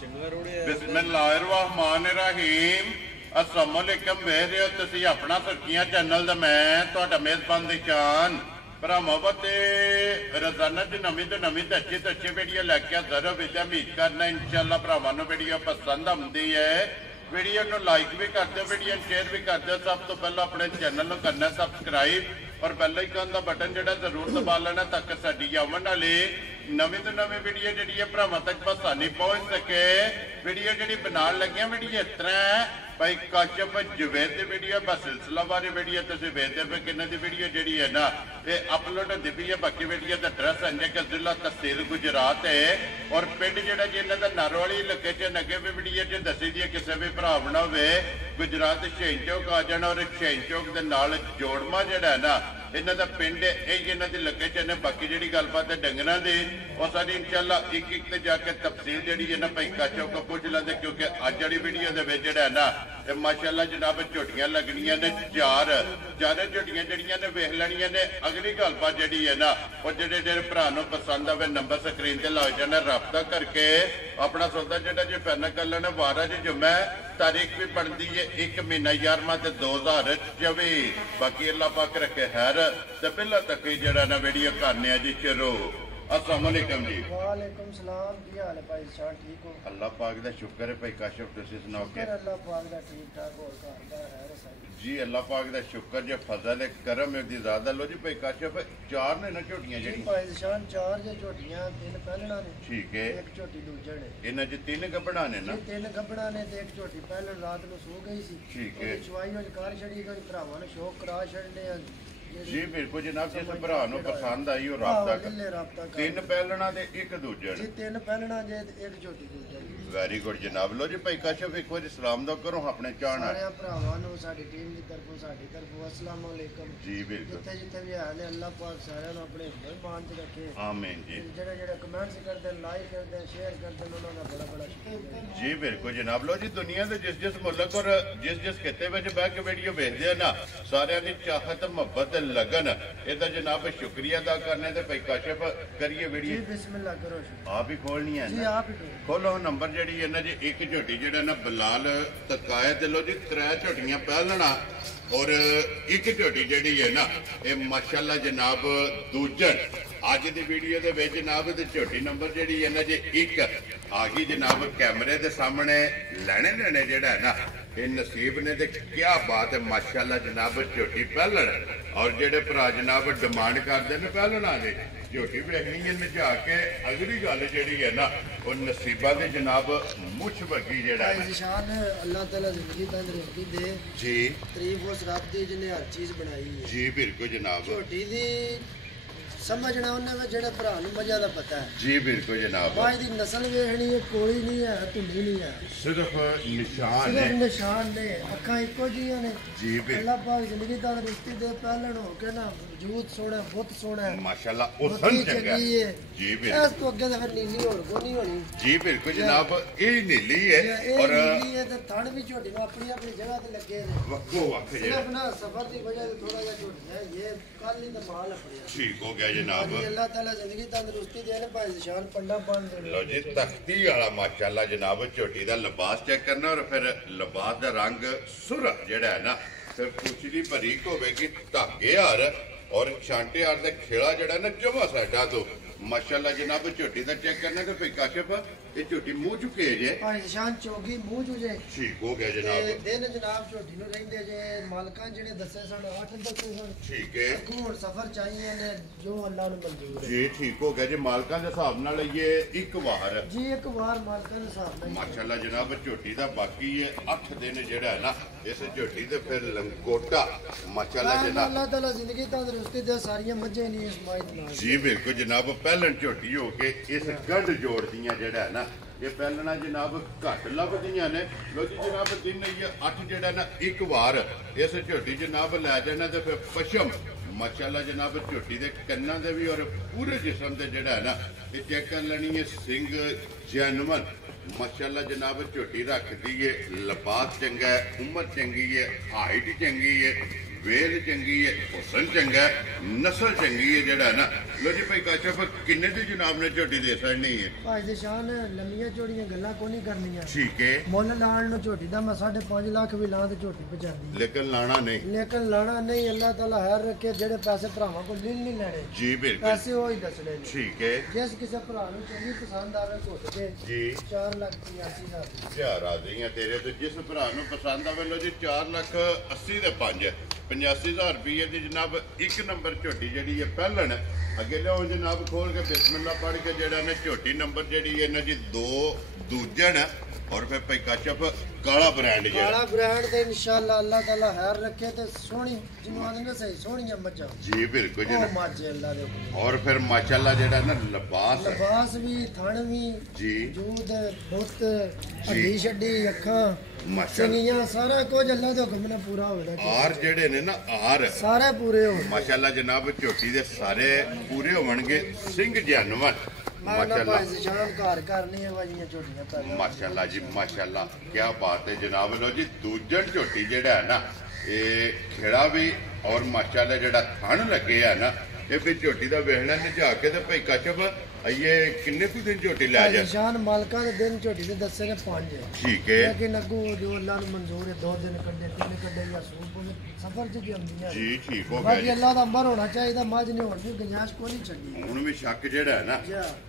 बिस्मिल्लाहिर्रहमानिर्रहीम। अस्सलाम वालेकुम। वेख रहे हो तुसी अपना सुर्खियां चैनल दा मैं तुहाडा मेजबान दिशान भरा मोहब्बत रोजाना च नवी तो नवी तो अच्छी वीडियो लैके हाजिर हो। विद्या उम्मीद करना इंशाअल्लाह भरावां नूं वीडियो पसंद आउंदी है। वीडियो नूं लाइक भी कर दो, वीडियो शेयर भी कर दो। सब तो पहले अपने चैनल नूं करना सब्सक्राइब और बेल आइकन का बटन जो जरूर दबा लेना ताकि साडी आवन वाली नवी तो नवी वीडियो जी भरावां तक आसानी पहुंच सके। वीडियो जी बना लगे वीडियो इस तरह है भाई काशफ जुबैद की वीडियो बस सिलसिला वाली वीडियो तुम वेखते पे कि वीडियो जी है ना ये अपलोड होती पी है। बाकी वीडियो का एड्रैस है कि जिला तहसील गुजरात है और पिंड जो जी इन्हों का नारोवाली इलाके च अगे भी वीडियो च दसी दी किसी भी भरा बना हो गुजरात शहीन चौक आ जाना और शहीन चौक के नाल जोड़मा जोड़ा है ना इन्हों का पिंड यही इन्हों की लगे च बाकी जी गलबात है डंगरा की और सारी इंशाल्लाह एक एक ते जाके तफसील जी है ना भाई काशफ को पूछ लेंगे क्योंकि अज वाली वीडियो के जोड़ा है ना माशाअल्लाह जनाब झोटियां लगनिया ने चार झोटियां जड़ियां ने वेख लैनिया ने। अगली गलबात जी है ना और जेडे जेडे भरा पसंद आवे नंबर स्क्रीन से लग जाना रब्ता करके अपना सौदा जो जी फाइनल कर लेना। वारा जी जुम्मा तारीख भी बनती है 1 महीना 11वां 2024। बाकी अल्लाह पाक रखे खैर तो पहला तक ही जरा ना वीडियो करने जी शुरू। अस्सलाम वालेकुम जी। वालेकुम सलाम। की हाल है भाई साहब? ठीक हो? अल्लाह पाक दा शुक्र है भाई काशफ तुसी सुनाओ के? अल्लाह पाक दा ठीक ठाक और घर दा है सारी जी अल्लाह पाक दा शुक्र जे फजल है करम है दी ज़्यादा लो जी भाई काशफ चार ने ना झोटियां जी जेडी भाई शान चार जे झोटियां तीन पहलना ने ठीक है एक झोटी दूजड़ है इन्हां च तीन गबड़ा ने ना जी तीन गबड़ा ने ते एक झोटी पहले रात नु सो गई सी ठीक है चवाई हो कार छड़ी गई भरावां ने शौक करा छड़ने जी बिल्कुल जनाब जिस भरा नु पसंद आई और राब्ता तीन पहलना ते एक दूजड़ जी तीन पहलना जे एक झोटी दूजड़। वेरी गुड जनाब। लो जी भाई काशफ एक बार सलाम दो करो अपने चाहना सारे भरावां नु साडी टीम दी तरफों साडी तरफों अस्सलाम वालेकुम जी बिल्कुल जिथे जिथे भी हाल है अल्लाह पाक सारे नु अपने मेहमान च रखे आमीन जी। जेड़ा जेड़ा कमेंट्स करदे लाइक करदे शेयर करदे उन्हां दा बड़ा बड़ा शुक्रिया जी बिल्कुल जनाब। लो जी दुनिया के जिस मुल्क और जिस खिते में बह के वीडियो भेजते हैं ना सारे की चाहत मुहब्बत लगन ਇਹਦਾ जनाब शुक्रिया अदा करने ते भाई काशफ करिए वीडियो बिस्मिल्लाह करो आप ही खोलनी है जी आप ही खोलो नंबर जी है ना जी एक झोटी जो ना बिलाल तकाया ते लो जी 3 झोटियां पहलना और एक झोटी जी है ना ये माशाअल्लाह जनाब दूजड़ अज की वीडियो के जनाब झोटी नंबर जी है ना जी एक आ गई जनाब कैमरे के सामने लेने लेने जोड़ा है ना ये नसीब ने तो क्या बात है माशाअल्लाह जनाब झोटी पहलन और जेडे भरा जनाब डिमांड करते हैं पहलना ने झोटी वेखनी है नचा के अगली गल जी है ना वो नसीबा के जनाब मुछ बगी जेड़ा अल्लाह ताला जिंदगी तंदरुस्ती दे जी तारीफ उस रब दी जिन्हें हर चीज बनाई है जी बिल्कुल जनाब। झोटी दी समझना उन्हें जेड़ा भरा नु मजा दा पता है जी बिल्कुल जनाब। भाई दी नस्ल वेखनी है कोई नहीं है धुंधी नहीं है सिर्फ निशान है सिर्फ निशान ने अखा इको जियां ने जी बिल्कुल। अल्लाह पाक जिंदगी तंदरुस्ती दे पहलन हो के ना वजूद सोना बहुत सोना है माशाअल्लाह हुस्न चंगा है जी बिल्कुल। इस तो अगे तो फिर नीली और को नहीं होनी जी बिल्कुल जनाब ये नीली है और नीली है ते थण भी झोटी में अपनी अपनी जगह ते लगे ने वक्को वक्त सिर्फ ना सफर की वजह से थोड़ा सा झोटी है ये कल ही तो माल अपनी ठीक हो गया जनाब। अल्लाह ताला जिंदगी तंदरुस्ती दे ने भाई निशान पंडा बांध दे लो जी तख्ती वाला माशाअल्लाह जनाब झोटी दा लिबास चेक करना और फिर लिबास दा रंग सुरख जेड़ा है ना फिर पुछली भरीक होगी धागे हार और छांटे हार का खेड़ा जड़ा ना चौवा साइडा तो माशाअल्लाह जनाब झोटी का चेक करना कि भाई काशफ ये झोटी मुंह चुके जे भाई निशान चौकी मुंह चुजे ठीक हो गया जनाब। दिन जनाब झोटी नु रहंदे जे मालकां जेडे दसे सन 8 दसे सन ठीक है घूम सफर चाहिए ने जो अल्लाह नु मंजूर है जी ठीक हो गया जी। मालकां दे हिसाब नाल ये एक वार जी एक बार मालकां दे हिसाब नाल माशाअल्लाह जनाब झोटी दा बाकी ये 8 दिन जेड़ा है ना इस झोटी ते फिर लंगोटा माशाअल्लाह जनाब अल्लाह ताला जिंदगी तंदरुस्ती दे सारियां मजे नहीं इस्माइल नाल जी बिल्कुल जनाब। पहलन झोटी हो के इस गंढ जोड़ दियां जेड़ा है ना ये पहलना जनाब घट लभदियां ने। लो जी जनाब दिन ये 8 जेड़ा ना एक बार इस झोटी जनाब लै जाना तो फिर पशम माशाअल्लाह जनाब झोटी के कन्ना दे भी और पूरे जिसम से जेड़ा है ना ये चेक कर लेनी है सिंग जैनवन माशाअल्लाह जनाब झोटी रखती है लिबास चंगा है उम्र चंगी है हाइट चंगी है ਵੇਲ ਚੰਗੀ ਹੈ, ਹੁਸਨ ਚੰਗਾ ਹੈ, ਨਸਲ ਚੰਗੀ ਹੈ ਜਿਹੜਾ ਨਾ। ਲੋ ਜੀ ਭਾਈ ਕਾਸ਼ਫ ਕਿੰਨੇ ਦੀ ਜਨਾਬ ਨੇ ਝੋਟੀ ਦੇ ਸਕਣੀ ਹੈ? ਭਾਈ ਦੇ ਸ਼ਾਨ ਲੰਮੀਆਂ ਚੋੜੀਆਂ ਗੱਲਾਂ ਕੋਈ ਨਹੀਂ ਕਰਨੀਆਂ। ਠੀਕ ਹੈ। ਮੁੱਲ ਲਾਣ ਨੂੰ ਝੋਟੀ ਦਾ ਮੈਂ 5.5 ਲੱਖ ਵੀ ਲਾਂ ਤੇ ਝੋਟੀ ਪਹੁੰਚਾਦੀ। ਲੇਕਿਨ ਲਾਣਾ ਨਹੀਂ। ਲੇਕਿਨ ਲਾਣਾ ਨਹੀਂ, ਅੱਲਾਹ ਤਾਲਾ ਹੈਰ ਰੱਖੇ, ਜਿਹੜੇ ਪੈਸੇ ਭਰਾਵਾਂ ਕੋਲ ਨਹੀਂ ਲੈਣੇ ਜੀ ਬਿਲਕੁਲ, ਪੈਸੇ ਉਹ ਹੀ ਦੱਸਣੇ ਨੇ। ਠੀਕ ਹੈ। ਜਿਸ ਕਿਸੇ ਭਰਾ ਨੂੰ ਚੰਗੀ ਪਸੰਦ ਆਵੇ ਘੁੱਟ ਕੇ ਜੀ 4,85,000 ਚਾਰ ਆ ਗਈਆਂ ਤੇਰੇ ਤੇ। ਜਿਸ ਭਰਾ ਨੂੰ ਪਸੰਦ ਆਵੇ ਲੋ ਜੀ 4,80,000 ਦੇ 5 85,000 ਰੁਪਏ ਦੀ ਜਨਾਬ ਇੱਕ ਨੰਬਰ ਝੋਟੀ ਜਿਹੜੀ ਹੈ ਪਹਿਲਣ। ਅੱਗੇ ਲਿਆਓ ਜਨਾਬ ਖੋਲ ਕੇ ਬਿਸਮਿਲ੍ਲਾ ਪੜ੍ਹ ਕੇ ਜਿਹੜਾ ਨੇ ਝੋਟੀ ਨੰਬਰ ਜਿਹੜੀ ਇਹਨਾਂ ਜੀ 2 ਦੂਜਣ ਔਰ ਫਿਰ ਭਾਈ ਕਾਸ਼ਫ ਕਾਲਾ ਬ੍ਰਾਂਡ ਜਿਹੜਾ ਕਾਲਾ ਬ੍ਰਾਂਡ ਤੇ ਇਨਸ਼ਾਅੱਲਾ ਅੱਲਾਹ ਤਾਲਾ ਹੈਰ ਰੱਖੇ ਤੇ ਸੋਹਣੀ ਜਿਹਨੂੰ ਆਖਦੇ ਨੇ ਸਹੀ ਸੋਹਣੀਆਂ ਮੱਝਾਂ। ਜੀ ਬਿਲਕੁਲ ਉਹ ਜਨਾਬ। ਮਾਝੇ ਅੱਲਾਹ ਦੇ ਹੁਕਮ। ਔਰ ਫਿਰ ਮਾਸ਼ਾਅੱਲਾ ਜਿਹੜਾ ਨਾ ਲਿਬਾਸ ਵੀ ਥਣ ਵੀ ਜੀ ਜੂਦ ਬੁੱਤ ਹੱਡੀ ਛੱਡੀ ਅੱਖਾਂ ਮਾਸ਼ਾਅੱਲਾ ਚੰਗੀਆਂ ਸਾਰਾ ਕੁਝ ਅੱਲਾਹ ਦੇ ਹੁਕਮ ਨਾਲ ਪੂਰਾ ਹੋਵੇਗਾ। ਆਰ ਜਿਹੜੇ ਨੇ ਨਾ ਆਰ ਸਾਰੇ ਪੂਰੇ ਹੋ। ਮਾਸ਼ਾਅੱਲਾ ਜਨਾਬ ਝੋਟੀ ਦੇ ਸਾਰੇ ਪੂਰੇ ਹੋਣਗੇ। ਸਿੰਘ ਜਾਨਵਰ ਮਾਸ਼ਾਅੱਲਾ ਭਾਈ ਘਰ ਕਰਨੀ ਹੈ ਵਾਜੀਆਂ ਝੋਟੀਆਂ ਪੈਦਾ। ਮਾਸ਼ਾਅੱਲਾ ਜੀ ਮਾਸ਼ਾਅੱਲਾ ਕੀ ਬਾਤ ਹੈ ਜਨਾਬ। ਲੋ ਜੀ ਦੂਜਣ ਝੋਟੀ ਜਿਹੜਾ ਹੈ ਨਾ ਇਹ ਖੇੜਾ ਵੀ ਔਰ ਮਾਸ਼ਾਅੱਲਾ ਜਿਹੜਾ ਥਣ ਲੱਗੇ ਆ ਨਾ ਇਹ ਫਿਰ ਝੋਟੀ ਦਾ ਵੇਖਣਾ ਨਿਝਾ ਕੇ ਤੇ ਭਾਈ ਕਾਸ਼ਫ ਇਹ ਕਿੰਨੇ ਕੁ ਦਿਨ ਝੋਟੀ ਲੈ ਜਾ? ਨਿਸ਼ਾਨ ਮਾਲਕਾਂ ਦੇ ਦਿਨ ਝੋਟੀ ਦੇ ਦੱਸੇ ਨੇ 5 ਹੈ। ਠੀਕ ਹੈ। ਲੇਕਿਨ ਅੱਗੋਂ ਜੋ ਅੱਲਾਹ ਨੂੰ ਮਨਜ਼ੂਰ ਹੈ 2 ਦਿਨ ਕੱਢੇ 3 ਕੱਢੇ ਜਾਂ ਸੂਪ ਸਫਰ ਚ ਜਾਂਦੀਆਂ ਜੀ ਠੀਕ ਹੋ ਗਿਆ ਬਾਕੀ ਜੀ। ਅੱਲਾਹ ਦਾ ਅੰਬਰ ਹੋਣਾ ਚਾਹੀਦਾ। ਮੱਝ ਨੇ ਹੋਣ ਦੀ ਗੁੰਜਾਇਸ਼ ਕੋਈ ਨਹੀਂ ਛੱਡੀ। ਹੁਣ ਵੀ ਸ਼ੱਕ ਜਿਹੜਾ ਹੈ ਨਾ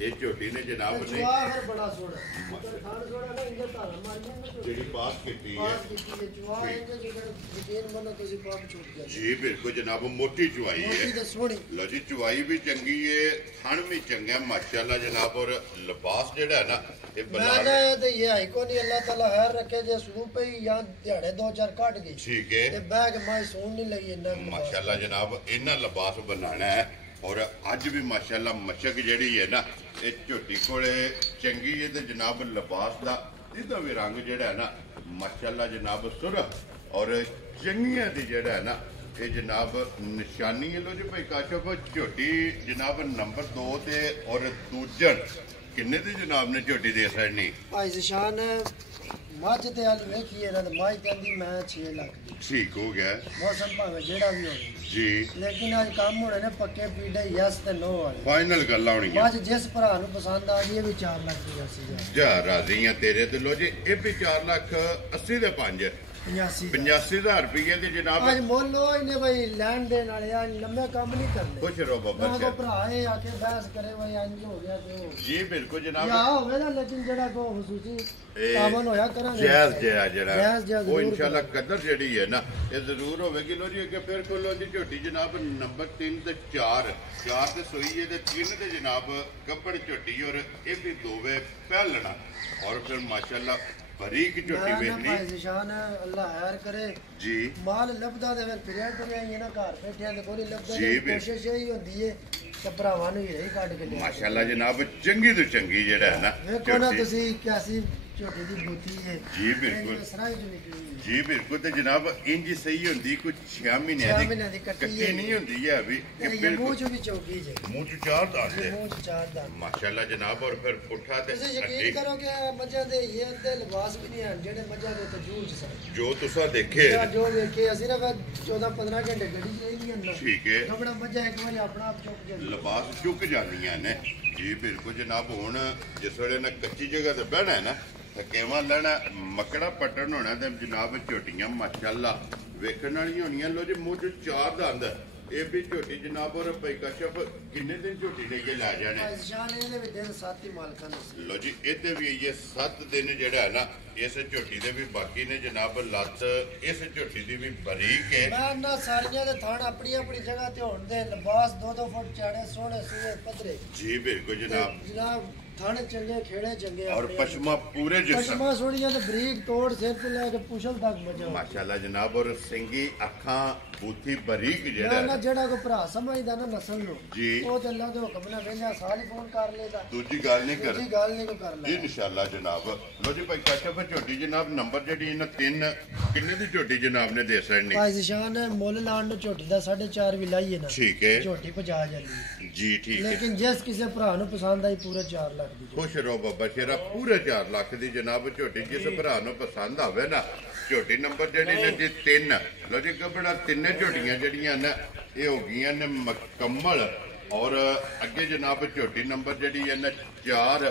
ਇਹ ਝੋਟੀ ਨੇ ਜਨਾਬ ਨੇ ਜੁਆ ਫਿਰ ਬੜਾ ਸੋਹਣਾ ਖਾਣ ਸੋਹਣਾ ਨਾ ਇੰਨੇ ਧਾਰ ਮਾਰੀਆਂ ਜਿਹੜੀ ਪਾਸ ਕੀਤੀ ਹੈ। ਪਾਸ ਕੀਤੀ ਹੈ ਜੁਆ ਇਹਦੇ ਜਿਹੜਾ ਯਕੀਨ ਮੰਨੋ ਤੁਸੀਂ ਪਾਪ ਛੁੱਟ ਗਿਆ ਜੀ ਬਿਲਕੁਲ ਜਨਾਬ ਮੋਟੀ ਚੁਆਈ ਮੋਟੀ ਹੈ। ਤੇ ਸੋਹਣੀ। ਲੋ ਜੀ ਚੁਆਈ ਵੀ ਚੰਗੀ ਹੈ, ਥਣ ਵੀ ਚੰਗਾ ਮਾਸ਼ਾਅੱਲਾ ਜਨਾਬ। ਔਰ ਲਿਬਾਸ ਜਿਹੜਾ ਹੈ ਨਾ ਇਹ ਮੈਂ ਬਲਾਲ ਨਾ ਤੇ ਇਹ ਹੈ ਕੋ ਨਹੀਂ ਅੱਲਾਹ ਤਾਲਾ ਹੈਰ ਰੱਖੇ ਜੇ ਸੂਪ ਹੀ ਜਾਂ ਦਿਹਾੜੇ 2-4 ਕੱਢ ਗਈ ਠੀਕ ਤੇ ਹੈ। ਬੈਗ ਮਾਈ ਸੋਹਣ ਨਹੀਂ ਲੱਗੀ ਇੰਨਾ ਮਾਸ਼ਾਅੱਲਾ ਜਨਾਬ ਇਹਨਾਂ ਲਿਬਾਸ ਬਣਾਣਾ ਹੈ। ਔਰ ਅੱਜ ਵੀ ਮਾਸ਼ਾਅੱਲਾ ਮਸ਼ਕ ਜਿਹੜੀ ਹੈ ਨਾ ਇਹ ਝੋਟੀ ਕੋਲੇ ਚੰਗੀ ਹੈ ਤੇ ਜਨਾਬ ਲਿਬਾਸ ਦਾ ਇਹਦਾ ਵੀ ਰੰਗ ਜਿਹੜਾ ਹੈ ਨਾ ਮਾਸ਼ਾਅੱਲਾ ਜਨਾਬ ਸੁਰਖ ਔਰ ਚੰਗੀਆਂ ਦੀ ਜਿਹੜਾ ਹੈ ਨਾ ਇਹ ਜਨਾਬ ਨਿਸ਼ਾਨੀ ਹੈ। ਲੋ ਜੀ ਭਾਈ ਕਾਸ਼ਫ ਝੋਟੀ ਜਨਾਬ ਨੰਬਰ 2 ਤੇ ਔਰ ਦੂਜਣ ਕਿੰਨੇ ਦੀ ਜਨਾਬ ਨੇ ਝੋਟੀ ਦੇ ਸਕਣੀ? ਭਾਈ ਜ਼ਸ਼ਾਨ ਮੱਝ ਤੇ ਹਲ ਵੇਖੀ ਇਹਨਾਂ ਦੇ ਮੱਝ ਕਹਿੰਦੀ ਮੈਂ 6 ਲੱਖ ਦੀ। ਠੀਕ ਹੋ ਗਿਆ ਮੌਸਮ ਭਾਵੇਂ ਜਿਹੜਾ ਵੀ ਹੋਵੇ ਜੀ। ਲੇਕਿਨ ਅੱਜ ਕੰਮ ਹੋਣੇ ਨੇ ਪੱਕੇ ਪੀੜੇ ਯਸ ਤੇ ਨੋ ਵਾਲੇ। ਫਾਈਨਲ ਗੱਲ ਆਉਣੀ ਹੈ। ਮੱਝ ਜਿਸ ਭਰਾ ਨੂੰ ਪਸੰਦ ਆ ਗਈ ਇਹ ਵੀ 4 ਲੱਖ ਦੀ ਅਸੀਂ ਜਾ ਰਾਜ਼ੀ ਆ ਤੇਰੇ ਤੇ। ਲੋ ਜੀ ਇਹ ਵੀ 4,80,000 ਦੇ 5 85,000 ਰੁਪਏ ਦੀ ਜਨਾਬ। ਅੱਜ ਮੁੱਲ ਉਹ ਇਹਨੇ ਬਈ ਲੈਣ ਦੇਣ ਵਾਲੇ ਆ ਲੰਮੇ ਕੰਮ ਨਹੀਂ ਕਰਨੇ। ਖੁਸ਼ ਰਹੋ ਬਾਬਾ ਨਾ ਜੀ। ਕੋ ਭਰਾ ਇਹ ਆ ਕੇ ਬਹਿਸ ਕਰੇ ਬਈ ਇੰਜ ਹੋ ਗਿਆ ਤੇ ਉਹ ਜੀ ਬਿਲਕੁਲ ਜਨਾਬ। ਯਾ ਹੋਵੇ ਨਾ ਲੇਕਿਨ ਜਿਹੜਾ ਕੋ ਖਸੂਸੀ ਇਹ ਕਾਮਨ ਹੋਇਆ ਕਰਾਂਗੇ ਜਾਇਜ਼ ਜਿਹਾ ਜਿਹੜਾ ਜਾਇਜ਼ ਉਹ ਜ਼ਰੂਰ ਇਨਸ਼ਾਅੱਲਾ ਕਦਰ ਜਿਹੜੀ ਹੈ ਨਾ ਇਹ ਜ਼ਰੂਰ ਹੋਵੇਗੀ। ਲੋ ਜੀ ਅੱਗੇ ਫਿਰ ਖੋਲੋ ਦੀ ਝੋਟੀ ਜਨਾਬ ਨੰਬਰ 3 ਤੇ 4 ਤੇ ਸੋਈਏ ਦੇ 3 ਤੇ ਜਨਾਬ ਗੱਬੜ ਝੋਟੀ ਔਰ ਇਹ ਵੀ ਦੋਵੇਂ ਪਹਿਲਣਾ ਔਰ ਫਿਰ ਮਾਸ਼ਾਅੱਲਾ ਬਰੀਕ ਝੋਟੀ ਵੇਖਣੀ ਭਾਈ ਜ਼ਸ਼ਾਨ ਅੱਲਾਹ ਹੈਰ ਕਰੇ ਜੀ। ਮਾਲ ਲੱਭਦਾ ਤੇ ਫਿਰ ਫਿਰਿਆ ਹੀ ਨਾ ਘਰ ਬੈਠਿਆਂ ਤੇ ਕੋਈ ਲੱਭਦਾ ਜੀ ਨਹੀਂ। ਬਿਲ- ਕੋਸ਼ਿਸ਼ ਇਹੀ ਹੁੰਦੀ ਏ ਕਿ ਭਰਾਵਾਂ ਨੂੰ ਹੀ ਕੱਢ ਕੇ ਲਿਆ ਮਾਸ਼ਾਅੱਲਾ ਜਨਾਬ ਚੰਗੀ ਤੋਂ ਚੰਗੀ ਜਿਹੜਾ ਹੈ ਨਾ ਵੇਖੋ ਨਾ ਝੋਟੀ। ਤੁਸੀਂ ਕਿਆਸੀ ਝੋਟੀ ਦੀ ਬੂਟੀ ਹੈ ਜੀ ਬਿਲਕੁਲ। ਸਰਾਈ ਚ ਨਿਕਲੀ ਹੈ। ਜੀ ਬਿਲਕੁਲ ਤੇ ਜਨਾਬ ਇੰਜ ਸਹੀ ਹੁੰਦੀ ਕੁਝ 6 ਮਹੀਨਿਆਂ 6 ਦੀ ਮਹੀਨਿਆਂ ਦੀ ਕੱਟੀ ਕੱਟੀ ਨਹੀਂ ਹੁੰਦੀ ਹੈ ਵੀ ਕਿ ਇਹ ਮੂੰਹ ਬਿਲਕੁਲ ਚ ਵੀ ਚੌਕੀ ਜੇ ਮੂੰਹ ਚ ਚਾਰ ਦਾਂਦੇ ਮੂੰਹ ਚ 4 ਦਾ ਮਾਸ਼ਾਅੱਲਾ ਜਨਾਬ। ਔਰ ਫਿਰ ਪੁੱਠਾ ਤੇ ਤੁਸੀਂ ਅੱਡੀ ਯਕੀਨ ਕਰੋ ਕਿ ਮੱਝਾਂ ਦੇ ਇਹ ਅੱਧੇ ਲਿਬਾਸ ਵੀ ਨਹੀਂ ਹਨ ਜਿਹੜੇ ਮੱਝਾਂ ਦੇ ਉੱਤੇ ਜੂਝ ਸਨ। ਜੋ ਤੁਸੀਂ ਦੇਖੇ ਜਾਂ ਜੋ ਵੇਖੇ ਅਸੀਂ ਨਾ 14-15 ਘੰਟੇ ਗੱਡੀ ਚ ਰਹਿੰਦੀਆਂ ਨੇ ਠੀਕ ਹੈ। ਆਪਣਾ ਮੱਝਾਂ ਇੱਕ ਵਾਰੀ ਆਪਣਾ ਆਪ ਚੁੱਕ ਜਾਂਦੀਆਂ। ਲਿਬਾਸ ਚੁੱਕ ਜਾਂਦੀਆਂ ਨੇ ਜੀ ਬਿਲਕੁਲ ਜਨਾਬ। ਹੁਣ ਜਿਸ ਵੇਲੇ ਨਾ ਕੱਚੀ ਜਗ੍ਹਾ ਤੇ ਬਹਿਣਾ ਹੈ ਨਾ ਥਕੇਵਾਂ ਲੈਣਾ ਮੱਕੜਾ ਪੱਟਣ ਹੋਣਾ ਤੇ ਜਨਾਬ ਝੋਟੀਆਂ ਮਾਸ਼ਾਅੱਲਾ ਵੇਖਣ ਵਾਲੀਆਂ ਹੋਣੀਆਂ। ਲੋ ਜੀ ਮੂੰਹ ਚ 4 ਦੰਦ ਇਹ ਵੀ ਝੋਟੀ ਜਨਾਬ। ਔਰ ਭਾਈ ਕਸ਼ਫ ਕਿੰਨੇ ਦਿਨ ਝੋਟੀ ਲੈ ਕੇ ਲੈ ਜਾਣੇ? ਸ਼ਾਨ ਇਹਦੇ ਵਿੱਚ ਦਿਨ 7 ਹੀ ਮਾਲਕਾਂ ਦੇ ਲੋ ਜੀ ਇਹਦੇ ਵੀ ਇਹ 7 ਦਿਨ ਜਿਹੜਾ ਹੈ ਨਾ ਇਸ ਝੋਟੀ ਦੇ ਵੀ ਬਾਕੀ ਨੇ ਜਨਾਬ। ਲੱਤ ਇਸ ਝੋਟੀ ਦੀ ਵੀ ਬਰੀਕ ਹੈ। ਮੈਂ ਨਾ ਸਾਰੀਆਂ ਦੇ ਥਾਣ ਆਪਣੀ ਆਪਣੀ ਜਗ੍ਹਾ ਤੇ ਹੋਣ ਦੇ ਲਿਬਾਸ 2-2 ਫੁੱਟ ਚਾੜੇ ਸੋਹਣੇ ਸੂਹੇ ਪੱਧਰੇ ਜੀ ਬਿਲਕੁਲ ਜਨਾਬ। ਜਨਾਬ ਥਣ ਚੰਗੇ ਖੇੜੇ ਚੰਗੇ ਔਰ ਪਸ਼ਮਾ ਪੂਰੇ ਜਿਸਮ ਪਸ਼ਮਾ ਸੋਹਣੀਆਂ ਤੇ ਬਰੀਕ ਤੋੜ ਸਿਰ ਤੋਂ ਲੈ ਕੇ ਪੁਛਲ ਤੱਕ ਮਜਾ ਮਾਸ਼ਾਅੱਲਾ ਜਨਾਬ। ਔਰ ਸਿੰਗੀ ਅੱਖਾਂ ਬੂਥੀ ਬਰੀਕ ਜਿਹੜਾ ਨਾ ਹੈ। ਜਿਹੜਾ ਕੋ ਭਰਾ ਸਮਝਦਾ ਨਾ ਨਸਲ ਨੂੰ ਜੀ। ਉਹ ਤੇ ਅੱਲਾਹ ਦੇ ਹੁਕਮ ਨਾਲ ਵੇਲਿਆ ਸਾਲ ਹੀ ਫੋਨ ਕਰ ਲੇਦਾ। ਦੂਜੀ ਗੱਲ ਨਹੀਂ ਕਰ ਦੂਜੀ ਗੱਲ ਨਹੀਂ ਕੋ ਕਰ ਲੈ ਇਨਸ਼ਾਅੱਲਾ ਜਨਾਬ। ਲੋ ਜੀ ਭਾਈ ਕਾਸ਼ਫ ਝੋਟੀ ਜਨਾਬ ਨੰਬਰ ਜਿਹੜੀ ਇਹਨਾਂ 3 ਕਿੰਨੇ ਦੀ ਝੋਟੀ ਜਨਾਬ ਨੇ ਦੇ ਸਕਣੀ? ਭਾਈ ਜ਼ਸ਼ਾਨ ਮੁੱਲ ਲਾਣ ਨੂੰ ਝੋਟੀ ਦਾ 4.5 ਵੀ ਲਾਈਏ ਨਾ ਠੀਕ ਹੈ ਝੋਟੀ 50 ਜਾਂਦੀ ਜੀ। ਠੀਕ ਹੈ। ਲੇਕਿਨ ਜਿਸ ਕਿਸੇ ਭਰਾ ਨੂੰ ਪਸੰਦ ਆਈ ਪੂਰੇ 4 ਲੱਖ दी खुश रहो बाबा शेरा पूरे 4 लाख की जनाब झोटी जिस भरा नु पसंद आवे ना झोटी नंबर जड़ी ने जी 3 लो जी कबड़ा तिन्ने झोटियां जड़ियां ने ये हो गईयां ने मुकम्मल और अगे जनाब झोटी नंबर जड़ी है ना 4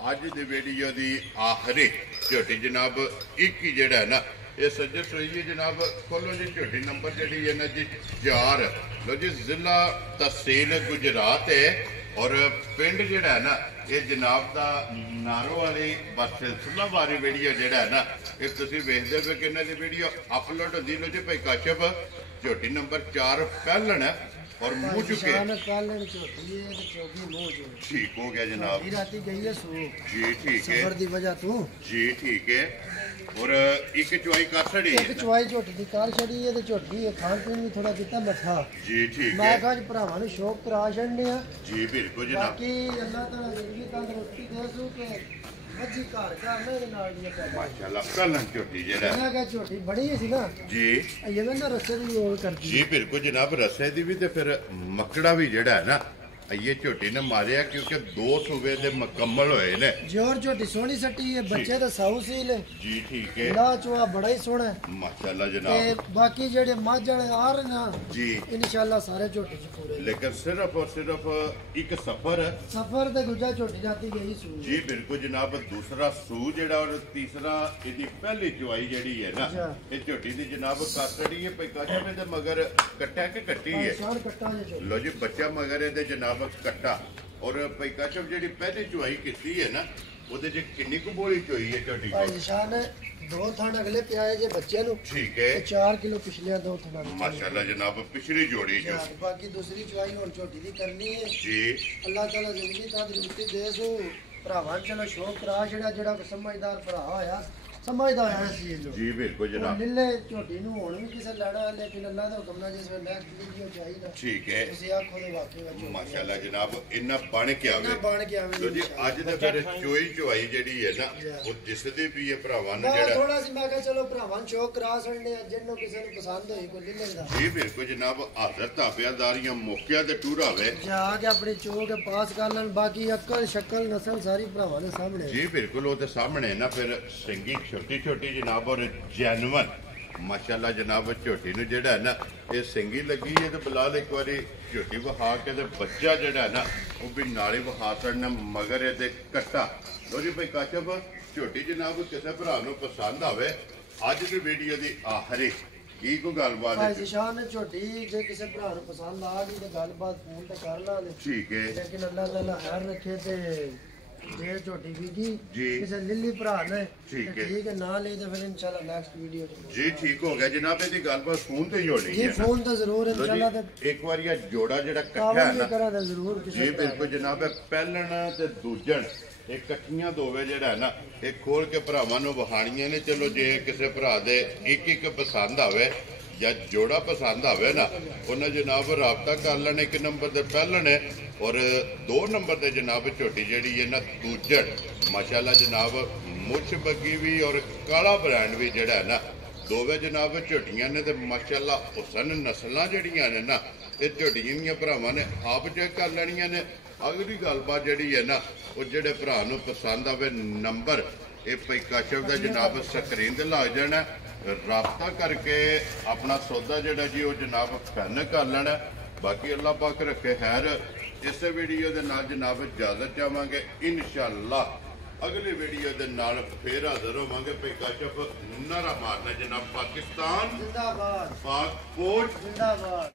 अज दी वीडियो दी आखिरी झोटी जनाब एक ही जड़ा है ना ये सज्जर सोई जनाब खोलो जी झोटी नंबर जड़ी है ना जी 4 लो जी जिला तहसील गुजरात है और पिंड जड़ा है ना ये जनाब का नारो वाली बस सिलसिला वाली वीडियो जड़ा है ना ये तुसीं वेखदे पे कि इन्हां दी वीडियो अपलोड होंदी लो जी भाई काशफ झोटी नंबर 4 पहलन है और मुँह चुके ठीक हो गया जनाब गई है सो जी ठीक है सफर दी वजह तो जी ठीक है और एक चुवाई कर छड़ी एक चुवाई झोटी दी कर छड़ी है ते झोटी है खान पीन भी थोड़ा किता मठा जी ठीक है मैं कहा भरावां नु शौक करा छड़ने आ जी बिल्कुल जनाब बाकी अल्लाह ताला जिंदगी तंदुरुस्ती दे सू के वजी घर का मेरे नाल दी पैदा माशाल्लाह कलन झोटी जेड़ा मैं कहा झोटी बड़ी सी ना जी ये ना रस्से दी ओर करदी जी बिल्कुल जनाब रस्से दी भी ते फिर मकड़ा भी जेड़ा है ना ये झोटी ने मारिया क्योंकि 2 सूबे दे मुकम्मल होए ने जोर झोटी सोहनी सट्टी है बच्चे तो साऊ सील है जी ठीक है ला चुआ बड़ा ही सोहना है माशाल्लाह ते जनाब बाकी जेड़े माझड़ आ रहे ना जी इंशाल्लाह सारे झोटी च पूरे लेकिन सिर्फ और सिर्फ एक सफर सफर ते दूजा झोटी जाती गई सू जी बिल्कुल जनाब दूसरा सू जेड़ा और तीसरा इदी पहली चुवाई जेड़ी है ना ये झोटी दी जनाब कासड़ी है पैकाशा में ते मगर कट्टा के कट्टी है शान कट्टा जे लो जी बच्चा मगर दे जनाब कट्टा और पैकाशा जेड़ी पहली चुवाई की है ना ਉਹਦੇ ਚ ਕਿੰਨੀ ਕੁ ਬੋਲੀ ਚੋਈ ਹੈ ਝੋਟੀ भाई निशान है 2 थान अगले पे आए जे बच्चे नु ठीक है 4 किलो पिछले 2 थान माशाल्लाह जनाब पिछली जोड़ी जो बाकी दूसरी चुवाई और छोटी दी करनी है जी अल्लाह ताला जिंदगी तंदुरुस्ती दे सू भरावां चलो शौक करा छड़ा जेड़ा समझदार भरा होया समझदा होया इस चीज नु जी बिल्कुल जनाब नीले झोटी नु हुन भी किसे लड़ा लेकिन अल्लाह दा हुक्म ना जिस वे नेक्स्ट वीडियो चाहिदा ठीक है ਤੁਸੀਂ ਆਖੋ ਦੇ ਵਾਕਈ माशाल्लाह जनाब इन्ना बन के आवे ਬਣ ਕੇ ਆਵੇ लो जी ਅੱਜ ਦੇ ਫਿਰ ਚੋਈ ਚੁਆਈ ਜਿਹੜੀ ਹੈ ਨਾ ਉਹ ਦਿਸਦੀ ਵੀ ਹੈ ਭਰਾਵਾਂ ਨੂੰ ਜਿਹੜਾ ਥੋੜਾ ਸੀ ਮੈਂ ਕਿਹਾ ਚਲੋ ਭਰਾਵਾਂ ਚੋਕ ਕਰਾ ਛੜਨੇ ਆ ਜਿੰਨੂੰ ਕਿਸੇ ਨੂੰ ਪਸੰਦ ਹੋਈ ਕੋਈ ਲੈ ਲੈਂਦਾ ਜੀ ਬਿਲਕੁਲ ਜਨਾਬ ਹਾਜ਼ਰ ਤਾਬਿਆਦਾਰੀਆਂ ਮੌਕਿਆਂ ਤੇ ਟੂਰ ਆਵੇ ਜਾ ਕੇ ਆਪਣੀ ਚੋਕ ਪਾਸ ਕਰ ਲੈਣ ਬਾਕੀ ਅਕਲ ਸ਼ਕਲ ਨਸਲ ਸਾਰੀ ਭਰਾਵਾਂ ਦੇ ਸਾਹਮਣੇ ਜੀ ਬਿਲकुल ਉਹ ਤੇ ਸਾਹਮਣੇ ਨਾ ਫਿਰ ਸਿੰਗੀ ਛੋਟੀ ਛੋਟੀ ਜਨਾਬ ਔਰ ਜੈਨੂਅਨ ਮਾਸ਼ਾਅੱਲਾ ਜਨਾਬ ਝੋਟੀ ਨੂੰ ਜਿਹੜਾ ਹੈ ਨਾ ਇਹ ਸਿੰਗੀ ਲੱਗੀ ਹੈ ਤੇ ਬਲਾਲ ਇੱਕ ਵਾਰੀ ਝੋਟੀ ਵਹਾ ਕੇ ਤੇ ਬੱਚਾ ਜਿਹੜਾ ਹੈ ਨਾ ਉਹ ਵੀ ਨਾਲੇ ਵਹਾ ਛੜਨਾ ਮਗਰ ਇਹਦੇ ਕੱਟਾ ਲੋ ਜੀ ਭਾਈ ਕਾਸ਼ਫ ਝੋਟੀ ਜਨਾਬ ਕਿਸੇ ਭਰਾ ਨੂੰ ਪਸੰਦ ਆਵੇ ਅੱਜ ਦੀ ਵੀਡੀਓ ਦੀ ਆਖਰੀ ਕੀ ਕੋ ਗੱਲਬਾਤ ਹੈ ਸ਼ਾਨ ਨੇ ਝੋਟੀ ਜੇ ਕਿਸੇ ਭਰਾ ਨੂੰ ਪਸੰਦ ਆ ਗਈ ਤੇ ਗੱਲਬਾਤ ਫੋਨ ਤੇ ਕਰ ਲਾ ਲੈ ਠੀਕ ਹੈ ਲੇਕਿਨ ਅੱਲਾਹ ਤਾਲਾ ਖੈਰ ਰੱਖੇ ਤੇ ਜੇ ਝੋਟੀ ਵਿਕੀ ਜੀ ਕਿਸੇ ਲੀਲੀ ਭਰਾ ਨੇ ਠੀਕ ਹੈ ਠੀਕ ਹੈ ਨਾ ਲਈ ਤੇ ਫਿਰ ਇਨਸ਼ਾਅੱਲਾ ਨੈਕਸਟ ਵੀਡੀਓ ਜੀ ਠੀਕ ਹੋ ਗਿਆ ਜਨਾਬ ਇਹਦੀ ਗੱਲਬਾਤ ਫੋਨ ਤੇ ਹੀ ਹੋਣੀ ਜੀ ਹੈ ਫੋਨ ਤਾਂ ਜ਼ਰੂਰ ਇਨਸ਼ਾਅੱਲਾ ਤੇ ਇੱਕ ਵਾਰੀ ਇਹ ਜੋੜਾ ਜਿਹੜਾ ਇਕੱਠਾ ਹੈ ਕਾਵਲ ਨਾ ਵੀ ਕਰਾਂ ਤਾਂ ਜ਼ਰੂਰ ਕਿਸੇ ਜੀ ਬਿਲਕੁਲ ਜਨਾਬ ਇਹ ਪਹਿਲਣ ਤੇ ਦੂਜਣ ਇਹ ਇਕੱਠੀਆਂ ਦੋਵੇਂ ਜਿਹੜਾ ਹੈ ਨਾ ਇਹ ਖੋਲ ਕੇ ਭਰਾਵਾਂ ਨੂੰ ਵਹਾਣੀਆਂ ਨੇ ਚਲੋ ਜੇ ਕਿਸੇ ਭਰਾ ਦੇ ਇੱਕ ਇੱਕ ਪਸੰਦ ਆਵੇ ਜਾਂ ਜੋੜਾ ਪਸੰਦ ਆਵੇ ਨਾ ਉਹਨਾਂ ਜਨਾਬ ਰਾਬਤਾ ਕਰ ਲੈਣ 1 ਨੰਬਰ ਤੇ ਪਹਿਲਣ ਹੈ ਔਰ 2 ਨੰਬਰ ਤੇ ਜਨਾਬ ਝੋਟੀ ਜਿਹੜੀ ਹੈ ਨਾ ਦੂਜਣ ਮਾਸ਼ਾਅੱਲਾ ਜਨਾਬ ਮੁੱਛ ਬੱਗੀ ਵੀ ਔਰ ਕਾਲਾ ਬ੍ਰਾਂਡ ਵੀ ਜਿਹੜਾ ਹੈ ਨਾ ਦੋਵੇਂ ਜਨਾਬ ਝੋਟੀਆਂ ਨੇ ਤੇ ਮਾਸ਼ਾਅੱਲਾ ਹੁਸਨ ਨਸਲਾਂ ਜਿਹੜੀਆਂ ਨੇ ਨਾ ਇਹ ਝੋਟੀਆਂ ਦੀਆਂ ਭਰਾਵਾਂ ਨੇ ਆਪ ਚੈੱਕ ਕਰ ਲੈਣੀਆਂ ਨੇ ਅਗਲੀ ਗੱਲਬਾਤ ਜਿਹੜੀ ਹੈ ਨਾ ਉਹ ਜਿਹੜੇ ਭਰਾ ਨੂੰ ਪਸੰਦ ਆਵੇ ਨੰਬਰ ਇਹ ਭਾਈ ਕਾਸ਼ਫ ਦਾ ਜਨਾਬ ਸਕਰੀਨ ਤੇ ਲੱਗ ਜਾਣਾ ਰਾਬਤਾ ਕਰਕੇ ਆਪਣਾ ਸੌਦਾ ਜਿਹੜਾ ਜੀ ਉਹ ਜਨਾਬ ਫੈਨ ਕਰ ਲੈਣਾ ਬਾਕੀ ਅੱਲਾਹ ਪਾਕ ਰੱਖੇ ਖੈਰ ਇਸੇ ਵੀਡੀਓ ਦੇ ਨਾਲ ਜਨਾਬ ਇਜਾਜ਼ਤ ਚਾਹਾਂਗੇ ਇਨਸ਼ਾਅੱਲਾ ਅਗਲੀ ਵੀਡੀਓ ਦੇ ਨਾਲ ਫੇਰ ਹਾਜ਼ਰ ਹੋਵਾਂਗੇ ਭਾਈ ਕਾਸ਼ਫ ਨਾਰਾ ਮਾਰਨਾ ਜਨਾਬ ਪਾਕਿਸਤਾਨ ਜ਼ਿੰਦਾਬਾਦ ਪਾਕ ਫੌਜ ਜ਼ਿੰਦਾਬਾਦ